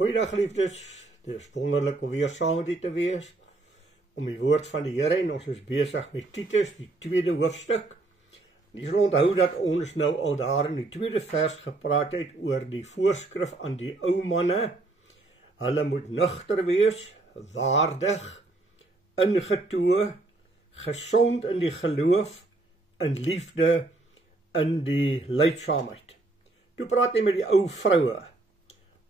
Goeiedag geliefdes, dit is wonderlik om weer saam met u te wees, om die woord van die Here, en ons is besig met Titus, die tweede hoofstuk. En jy sal onthou dat ons nou al daar in die tweede vers gepraat het oor die voorskrif aan die ou manne. Hulle moet nugter wees, waardig, ingetoe, gesond in die geloof, in liefde, in die lydsaamheid. Toe praat hy met die ou vroue,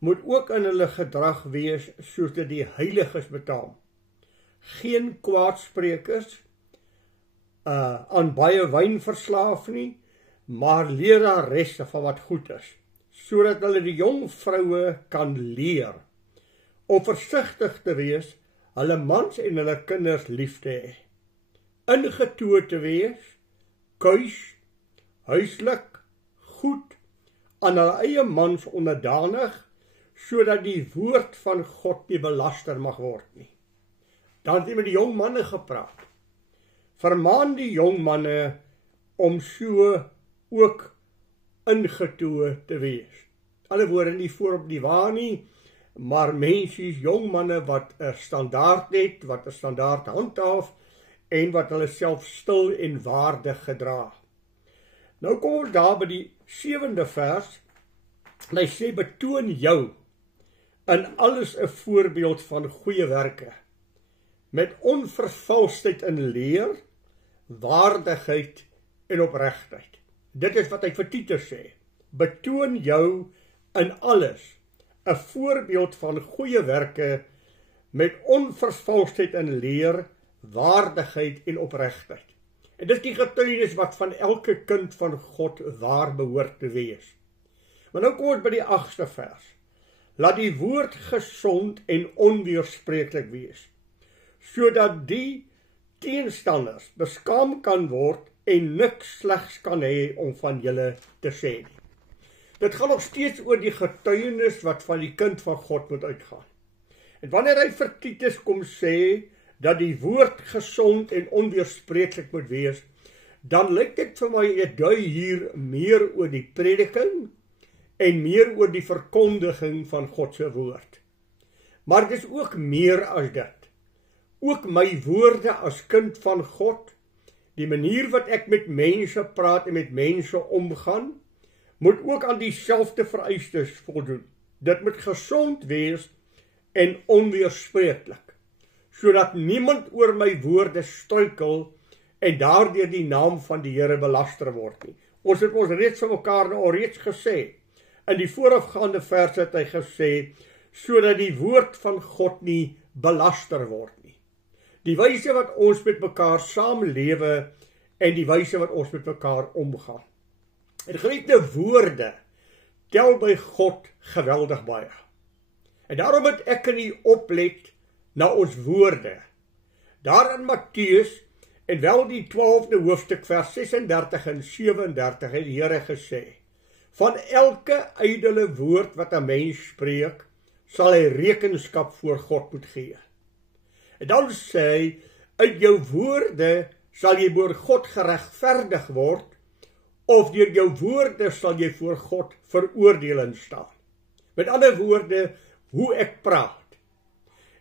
moet ook in hulle gedrag wees soos dit die heiliges betaam. Geen kwaadsprekers, aan baie wyn verslaaf nie, maar leraresse van wat goed is, sodat hulle die jong vroue kan leer, om versigtig te wees, hulle mans en hulle kinders lief te hê, ingetoe te wees, kuis, huislik, goed, aan hulle eie mans onderdanig, sodat die woord van God nie belaster mag word nie. Dan het hy met die jong manne gepraat. Vermaan die jong manne om so ook ingetoe te wees. Alle woorde nie voor op die waan nie, maar mensies, jong manne wat 'n standaard het, wat 'n standaard handhaaf, en wat hulle self stil en waardig gedra. Nou kom ons daar by die 7de vers, en hy sê, betoon jou in alles 'n voorbeeld van goeie werke, met onvervalsheid in leer, waardigheid en opregtheid. Dit is wat hy vir Titus sê. Betoon jou in alles 'n voorbeeld van goeie werke, met onvervalsheid in leer, waardigheid en opregtheid. En dit is die getuienis wat van elke kind van God waar behoort te wees. Maar nou kom ons by die 8ste vers. Laat die woord gesond en onweerspreeklik wees, sodat die teenstanders beskaam kan word en niks slegs kan hê om van julle te sê nie. Dit gaan nog steeds oor die getuienis wat van die kind van God moet uitgaan. En wanneer hy vir Titus kom sê dat die woord gesond en onweerspreeklik moet wees, dan lyk dit vir my, dit dui hier meer oor die prediking en meer oor die verkondiging van God se woord. Maar dit is ook meer as dit. Ook my woorde as kind van God, die manier wat ek met mense praat en met mense omgaan, moet ook aan dieselfde vereistes voldoen. Dit moet gesond wees en onweerspreeklik, sodat niemand oor my woorde struikel en daardeur die naam van die Here belaster word nie. Ons het ons reeds vir mekaar nou al reeds gesê, in die voorafgaande vers het hy gesê, sodat die woord van God nie belaster word nie. Die wyse wat ons met mekaar saamlewe en die wyse wat ons met mekaar omgaan. En geliefde, woorde tel by God geweldig baie. En daarom moet ek en u oplet na ons woorde. Daar in Matteus, en wel die 12de hoofstuk vers 36 en 37 het die Here gesê, van elke ydelle woord wat 'n mens spreek, sal hy rekenskap voor God moet gee. En dan sê hy, uit jou woorde sal jy voor God geregverdig word, of deur jou woorde sal jy voor God veroordeling staan. Met ander woorde, hoe ek praat.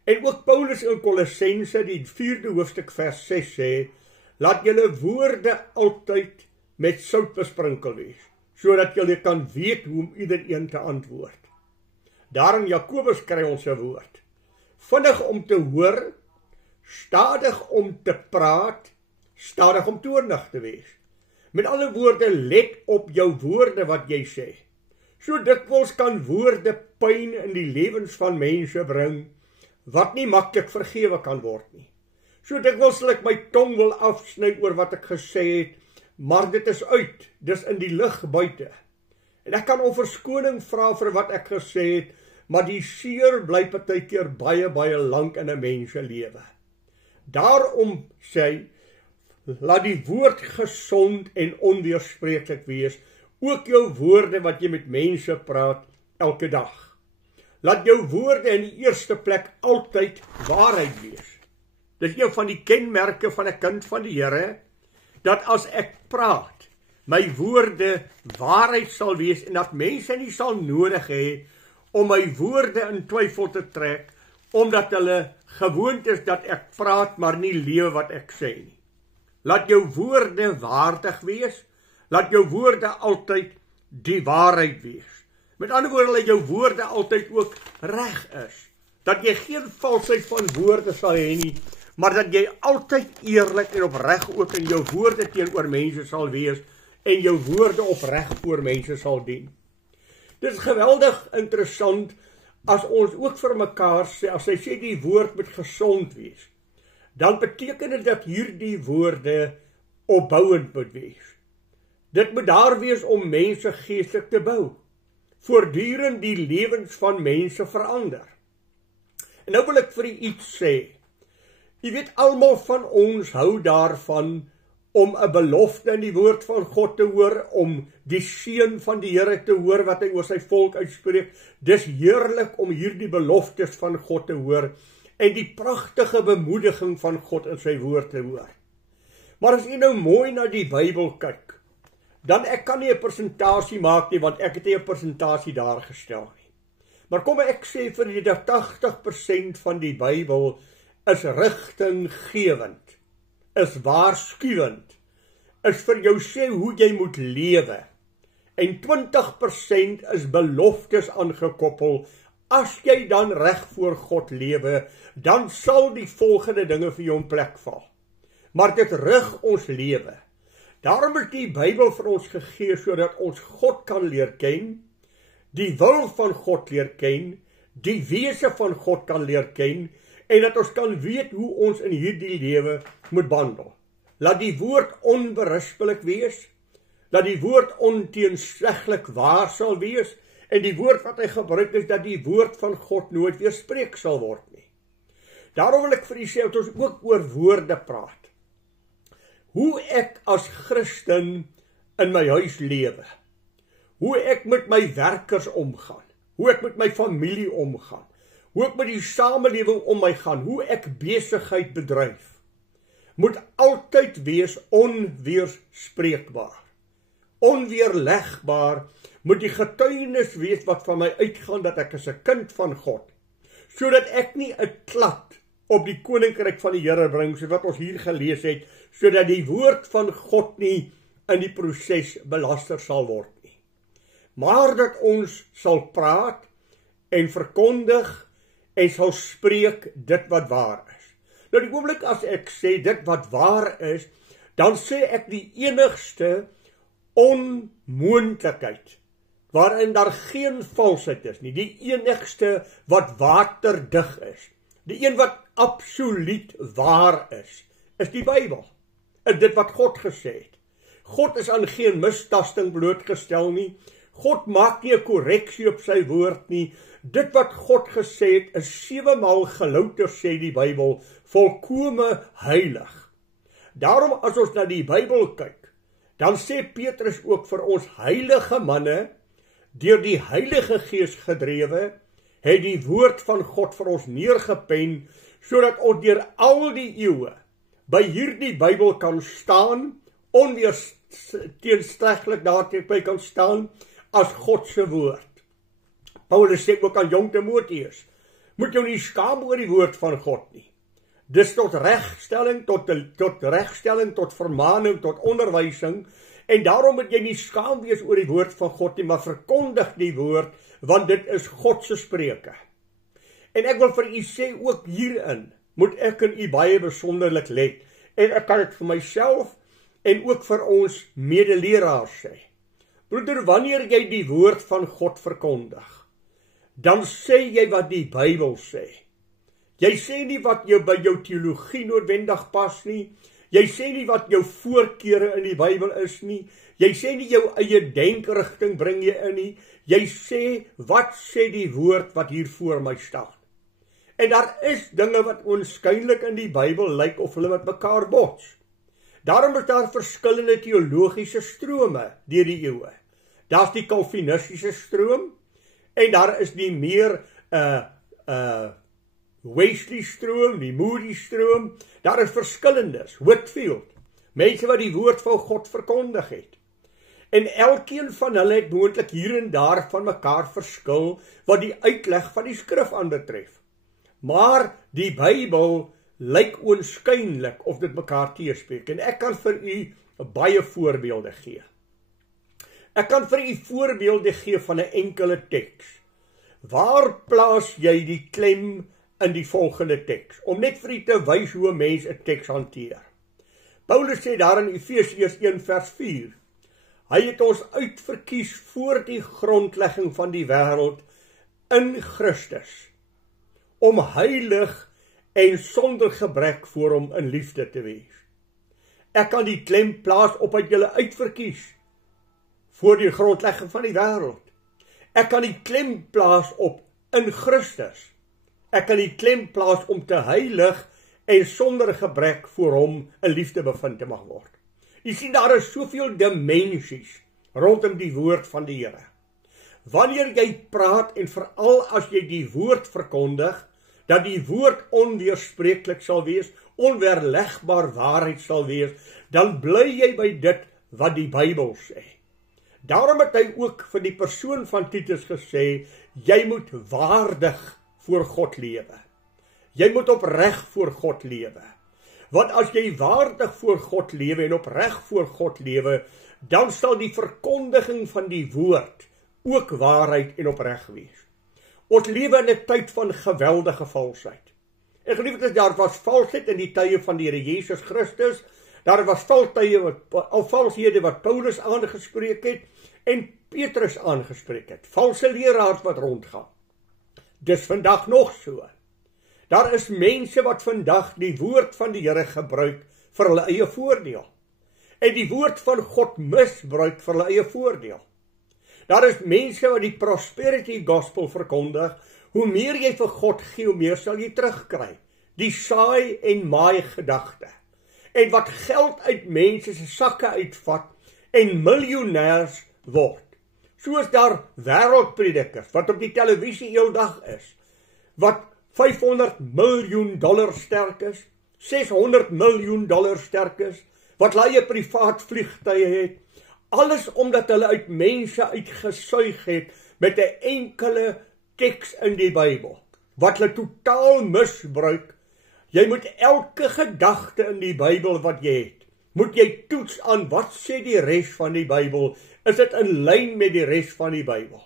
En ook Paulus in Kolossense, die 4de hoofstuk vers 6 sê, laat julle woorde altyd met sout besprinkel wees, sodat julle kan weet hoe om iedereen te antwoord. Daarin Jakobus kry ons 'n woord. Vinnig om te hoor, stadig om te praat, stadig om toornig te wees. Met ander woorde, let op jou woorde wat jy sê. So dikwels kan woorde pyn in die lewens van mense bring, wat nie maklik vergewe kan word nie. So dikwels sal ek my tong wil afsny oor wat ek gesê het, maar dit is uit, dis in die lug buite. En ek kan om verskoning vra vir wat ek gesê het, maar die seer bly partykeer baie lank in 'n mens se lewe. Daarom sê hy, laat die woord gesond en onweerspreeklik wees, ook jou woorde wat jy met mense praat elke dag. Laat jou woorde in die eerste plek altyd waarheid wees. Dit is een van die kenmerke van 'n kind van die Here, dat as ek praat, my woorde waarheid sal wees en dat mense nie sal nodig hê om my woorde in twyfel te trek, omdat hulle gewoond is dat ek praat, maar nie lewe wat ek sê nie. Laat jou woorde waardig wees, laat jou woorde altyd die waarheid wees. Met ander woorde, laat jou woorde altyd ook reg is. Dat jy geen valsheid van woorde sal hê nie, maar dat jy altyd eerlik en opreg ook in jou woorde teenoor mense sal wees, en jou woorde opreg voor mense sal dien. Dit is geweldig interessant, as ons ook vir mekaar sê, as hy sê die woord moet gesond wees, dan beteken dit dat hierdie woorde opbouend moet wees. Dit moet daar wees om mense geestelik te bou, voortdurend die lewens van mense verander. En nou wil ek vir u iets sê. Jy weet, almal van ons hou daarvan om 'n belofte in die woord van God te hoor, om die seën van die Here te hoor wat hy oor sy volk uitspreek. Dis heerlik om hierdie beloftes van God te hoor en die pragtige bemoediging van God in sy woord te hoor. Maar as jy nou mooi na die Bybel kyk, dan ek kan nie 'n persentasie maak nie, want ek het nie 'n persentasie daar gestel nie. Maar kom ek sê vir julle dat 80% van die Bybel is rigtinggewend, is waarskuwend, is vir jou sê hoe jy moet lewe. En 20% is beloftes aangekoppel. As jy dan reg voor God lewe, dan sal die volgende dinge vir jou in plek val. Maar dit rig ons lewe. Daarom is die Bybel vir ons gegee sodat ons God kan leer ken, die wil van God leer ken, die wese van God kan leer ken, en dat ons kan weet hoe ons in hierdie lewe moet wandel. Laat die woord onberispelik wees, dat die woord onteenseglik waar sal wees, en die woord wat hy gebruik is, dat die woord van God nooit weerspreek sal word nie. Daarom wil ek vir u sê, dat ons ook oor woorde praat. Hoe ek as Christen in my huis lewe, hoe ek met my werkers omgaan, hoe ek met my familie omgaan, hoe ek met die samelewing om my gaan, hoe ek besigheid bedryf, moet altyd wees onweerspreekbaar. Onweerlegbaar moet die getuienis wees wat van my uitgaan dat ek is 'n kind van God, sodat ek nie 'n klad op die koninkryk van die Here bring, soos wat ons hier gelees het, sodat die woord van God nie in die proses belaster sal word nie. Maar dat ons sal praat en verkondig en sal spreek dit wat waar is. Nou die oomblik as ek sê dit wat waar is, dan sê ek die enigste onmoontlikheid waarin daar geen valsheid is nie, die enigste wat waterdig is, die een wat absoluut waar is die Bybel. En dit wat God gesê het. God is aan geen mistasting blootgestel nie. God maak nie 'n korreksie op sy woord nie. Dit wat God gesê het is 7 maal gelouter, sê die Bybel, volkome heilig. Daarom as ons na die Bybel kyk, dan sê Petrus ook vir ons heilige manne, deur die Heilige Gees gedrewe, het die woord van God vir ons neergepen, sodat ons deur al die eeue by hierdie Bybel kan staan, onweersteenstreglik daarby kan staan, as God se woord. Paulus sê ook aan jong Timoteus, moet jou nie skaam oor die woord van God nie. Dis tot regstelling, tot regstelling, tot vermaning, tot onderwysing, en daarom moet jy nie skaam wees oor die woord van God nie, maar verkondig die woord, want dit is God se spreuke. En ek wil vir u sê, ook hierin, moet ek en u baie besonderlik let, en ek kan dit vir myself, en ook vir ons medeleraars sê. Broeder, wanneer jy die woord van God verkondig, dan sê jy wat die Bybel sê. Jy sê nie wat jou by jou teologie noodwendig pas nie, jy sê nie wat jou voorkeure in die Bybel is nie, jy sê nie jou eie denkrigting bring jy in nie, jy sê, wat sê die woord wat hier voor my staan. En daar is dinge wat onskynlik in die Bybel lyk of hulle met mekaar bots. Daarom is daar verskillende teologiese strome deur die eeue. Daar's die Calvinistiese stroom, en daar is die meer Wesley stroom, die Moody stroom, daar is verskillendes, Whitfield, mense wat die woord van God verkondig het. En elkeen van hulle het moontlik hier en daar van mekaar verskil wat die uitleg van die skrif aanbetref. Maar die Bybel lyk oënskynlik of dit mekaar teespreek. En ek kan vir u baie voorbeelde gee. Ek kan vir u voorbeelde gee van 'n enkele teks. Waar plaas jy die klem in die volgende teks? Om net vir u te wys hoe 'n mens 'n teks hanteer. Paulus sê daar in Efesiërs 1 vers 4, hy het ons uitverkies voor die grondlegging van die wêreld in Christus, om heilig en sonder gebrek voor hom in liefde te wees. Ek kan die klem plaas op dat julle uitverkies voor die grondlegging van die wêreld. Ek kan die klem plaas op in Christus. Ek kan die klem plaas om te heilig en sonder gebrek voor hom in liefde bevind te mag word. Jy sien, daar is soveel dimensies rondom die woord van die Here. Wanneer jy praat en veral as jy die woord verkondig, dat die woord onweerspreeklik sal wees, onweerlegbaar waarheid sal wees, dan bly jy by dit wat die Bybel sê. Daarom het hy ook vir die persoon van Titus gesê, jy moet waardig voor God lewe. Jy moet opreg voor God lewe. Want as jy waardig voor God lewe en opreg voor God lewe, dan sal die verkondiging van die woord ook waarheid en opreg wees. Ons lewe in 'n tyd van geweldige valsheid. En geliefdes, daar was valsheid in die tye van die Here Jesus Christus. Daar was valshede wat Paulus aangespreek het en Petrus aangespreek het. Valse leraars wat rondgaan. Dis vandag nog so. Daar is mense wat vandag die woord van die Here gebruik vir hulle eie voordeel. En die woord van God misbruik vir hulle eie voordeel. Daar is mense wat die prosperity gospel verkondig. Hoe meer jy vir God gee, hoe meer sal jy terugkry. Die saai en maai gedagte. En wat geld uit mense se sakke uitvat en miljonêers word. Soos daar wêreldpredikers wat op die televisie heeldag is, wat $500 miljoen sterk is, $600 miljoen sterk is, wat hulle eie privaat vliegtuie het, alles omdat hulle uit mense uitgesuig het met 'n enkele teks in die Bybel, wat hulle totaal misbruik. Jy moet elke gedagte in die Bybel wat jy het, moet jy toets aan wat sê die res van die Bybel, is dit in lyn met die res van die Bybel.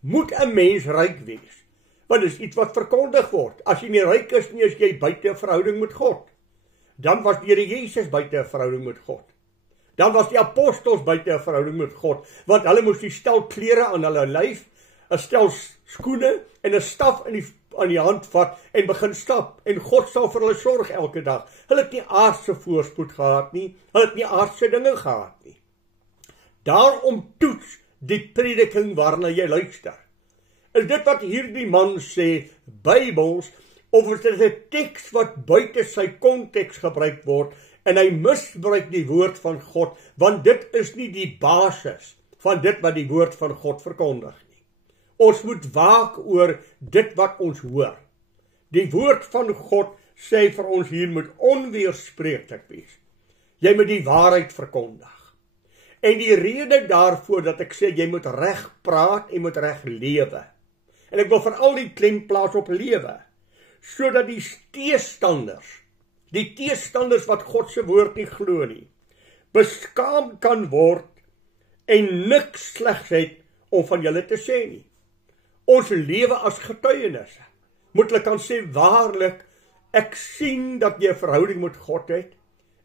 Moet 'n mens ryk wees? Want dit is iets wat verkondig word. As jy nie ryk is nie, is jy buite 'n verhouding met God. Dan was die Here Jesus buite 'n verhouding met God. Dan was die apostels buite 'n verhouding met God, want hulle moes die stel klere aan hulle lyf, 'n stel skoene en 'n staf aan die hand vat en begin stap. En God sal vir hulle sorg elke dag. Hulle het nie aardse voorspoed gehad nie. Hulle het nie aardse dinge gehad nie. Daarom toets die prediking waarna jy luister. Is dit wat hierdie man sê, Bybels, of is dit 'n teks wat buite sy konteks gebruik word, en hy misbruik die woord van God, want dit is nie die basis van dit wat die woord van God verkondig nie. Ons moet waak oor dit wat ons hoor. Die woord van God sê vir ons hier moet onweerspreeklik wees. Jy moet die waarheid verkondig. En die rede daarvoor dat ek sê, jy moet reg praat en moet reg lewe. En ek wil veral die klem plaas op lewe, sodat die teestanders wat God se woord nie glo nie, beskaam kan word en niks slegs het om van julle te sê nie. Ons lewe as getuienisse. Moet hulle kan sê, waarlik, ek sien dat jy 'n verhouding met God het.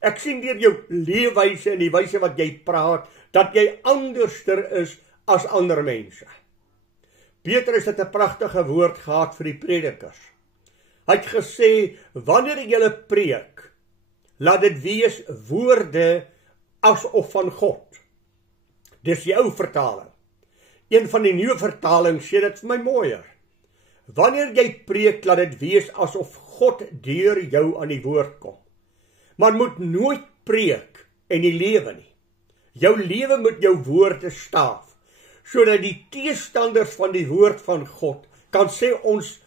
Ek sien deur jou leefwyse en die wyse wat jy praat, dat jy anderster is as ander mense. Petrus het 'n pragtige woord gehad vir die predikers. Hy het gesê, wanneer jy preek, laat dit wees woorde asof van God. Dis die ou vertaling. Een van die nuwe vertalings sê dit vir my mooier. Wanneer jy preek, laat dit wees asof God deur jou aan die woord kom. Maar moet nooit preek en nie lewe nie. Jou lewe moet jou woorde staaf, sodat die teestanders van die woord van God kan sê, ons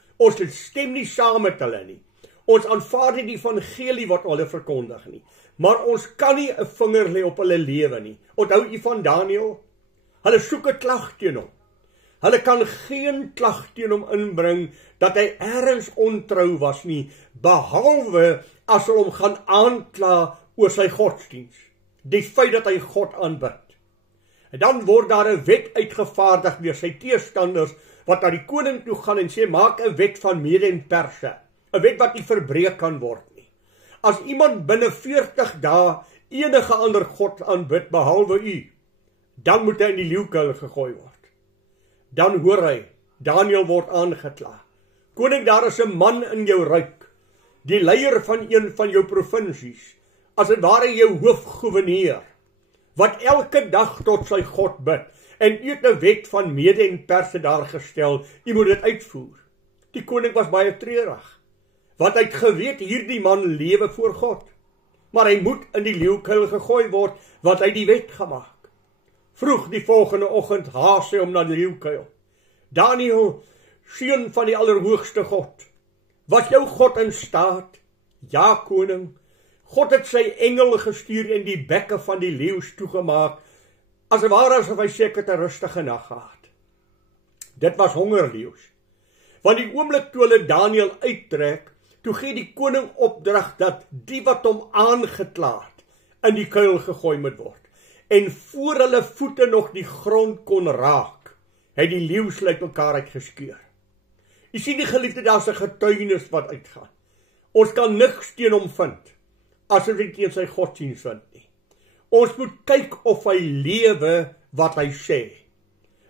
stem nie saam met hulle nie. Ons aanvaar nie die evangelie wat hulle verkondig nie. maar ons kan nie 'n vinger lê op hulle lewe nie. Onthou u van Daniël? Hulle soek 'n klag teen hom. Hulle kan geen klag teen hom inbring dat hy ergens ontrou was nie, behalwe as hulle hom gaan aankla oor sy godsdiens, die feit dat hy God aanbid. En dan word daar 'n wet uitgevaardig deur sy teestanders, wat na die koning toe gaan en sê, maak 'n wet van Mede en Perse, 'n wet wat nie verbreek kan word nie. As iemand binne 40 dae enige ander god aanbid behalwe u, dan moet hy in die leeukuil gegooi word. Dan hoor hy, Daniël word aangekla. Koning, daar is 'n man in jou ryk, die leier van een van jou provinsies, as het ware jou hoofgouverneur, wat elke dag tot sy God bid, en u het 'n wet van Mede en Perse daar gestel, u moet dit uitvoer. Die koning was baie treurig, want hy het geweet, hierdie man lewe voor God, maar hy moet in die leeukuil gegooi word, want hy die wet gemaak. Vroeg die volgende oggend haas hy hom na die leeukuil. Daniël, seun van die Allerhoogste God, was jou God in staat? Ja, koning. God het sy engel gestuur en die bekke van die leeu's toegemaak, as het ware asof hy seker 'n rustige nag gehad. Dit was hongerleeu's. Want die oomblik toe hulle Daniël uittrek, toe gee die koning opdrag dat die wat hom aangekla het, in die kuil gegooi moet word. En voor hulle voete nog die grond kon raak, het die leeu's uit mekaar uitgeskeur. Jy sien die geliefde, daar's 'n getuienis wat uitgaan. Ons kan niks teen hom vind, as ons nie teen sy godsdiens vind nie. Ons moet kyk of hy lewe wat hy sê.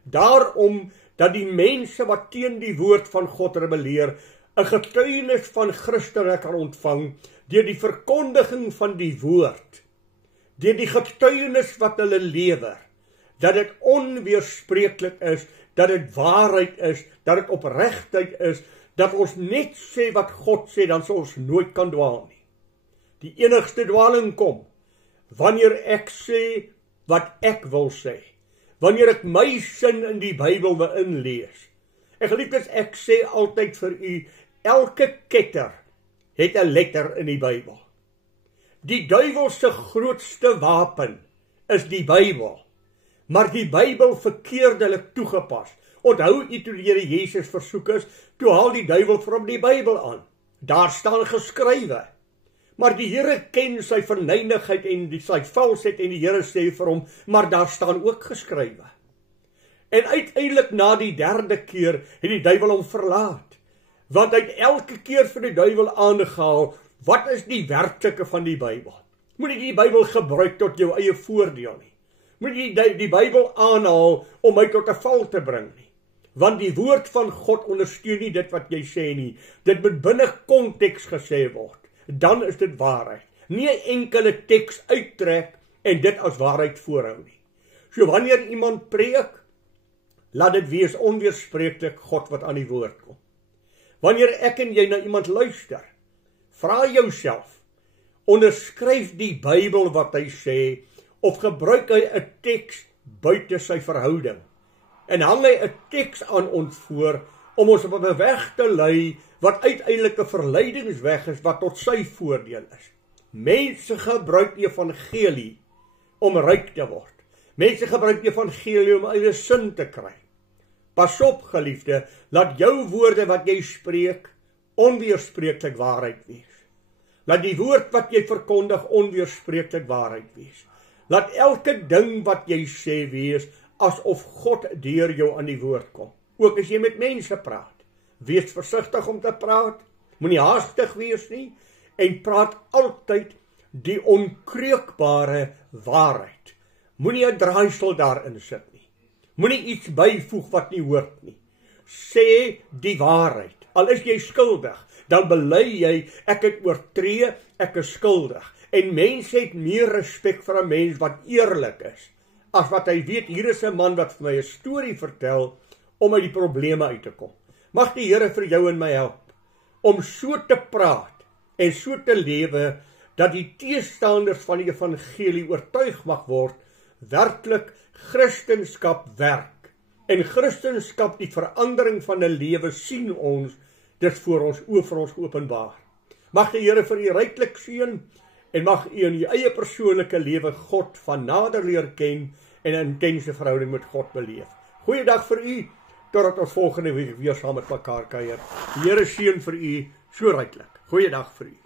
Daarom dat die mense wat teen die woord van God rebelleer, 'n getuienis van Christene kan ontvang, deur die verkondiging van die woord, deur die getuienis wat hulle lewer, dat dit onweerspreeklik is, dat dit waarheid is, dat dit opregtheid is, dat ons net sê wat God sê, dan sal ons nooit kan dwaal nie. Die enigste dwaling kom, wanneer ek sê wat ek wil sê, wanneer ek my sin in die Bybel wil inlees. En geliefdes, ek sê altyd vir u, elke ketter het 'n letter in die Bybel. Die duiwel se grootste wapen is die Bybel, maar die Bybel verkeerdelik toegepas. Onthou u toe die Here Jesus versoek is, toe haal die duiwel vir hom die Bybel aan. Daar staan geskrywe. Maar die Here ken sy verneinigheid en sy valsheid en die Here sê vir hom, maar daar staan ook geskrywe. En uiteindelik na die 3de keer het die duiwel hom verlaat, want hy het elke keer vir die duiwel aangehaal, wat is die werklike van die Bybel? Moet nie die Bybel gebruik tot jou eie voordeel nie. Moet nie die Bybel aanhaal om my tot 'n val te bring nie. Want die woord van God ondersteun nie dit wat jy sê nie. Dit moet binne konteks gesê word. Dan is dit waarheid. Nie 'n enkele teks uittrek en dit as waarheid voorhou nie. So wanneer iemand preek, laat dit wees onweerspreeklik God wat aan die woord kom. Wanneer ek en jy na iemand luister, vra jouself, onderskryf die Bybel wat hy sê, of gebruik hy 'n teks buite sy verhouding, en hang hy 'n teks aan ons voor, om ons op 'n weg te lei, wat uiteindelik 'n verleidingsweg is, wat tot sy voordeel is. Mense gebruik die evangelie om ryk te word. Mense gebruik die evangelie om eie sin te kry. Pas op, geliefde, laat jou woorde wat jy spreek, onweerspreeklik waarheid wees. Laat die woord wat jy verkondig onweerspreeklik waarheid wees. Laat elke ding wat jy sê wees, asof God deur jou aan die woord kom. Ook as jy met mense praat. Wees versigtig om te praat, moenie haastig wees nie, en praat altyd die onkreukbare waarheid. Moenie 'n draaisel daarin sit nie. Moenie iets byvoeg wat nie hoort nie. Sê die waarheid. Al is jy skuldig, dan bely jy, ek het oortree, ek is skuldig. En mense het meer respek vir 'n mens wat eerlik is, as wat hy weet, hier is 'n man wat vir my 'n storie vertel, om uit die probleme uit te kom. Mag die Here vir jou en my help, om so te praat, en so te lewe, dat die teestanders van die evangelie oortuig mag word, werklik Christenskap werk, en Christenskap die verandering van 'n lewe sien ons, dit voor ons oë vir ons openbaar. Mag die Here vir u ryklik seën, en mag u in u eie persoonlike lewe God van nader leer ken en 'n intense verhouding met God beleef. Goeiedag vir u, totdat ons volgende week weer saam met mekaar kuier. Die Here seën vir u so ryklik. Goeiedag vir u.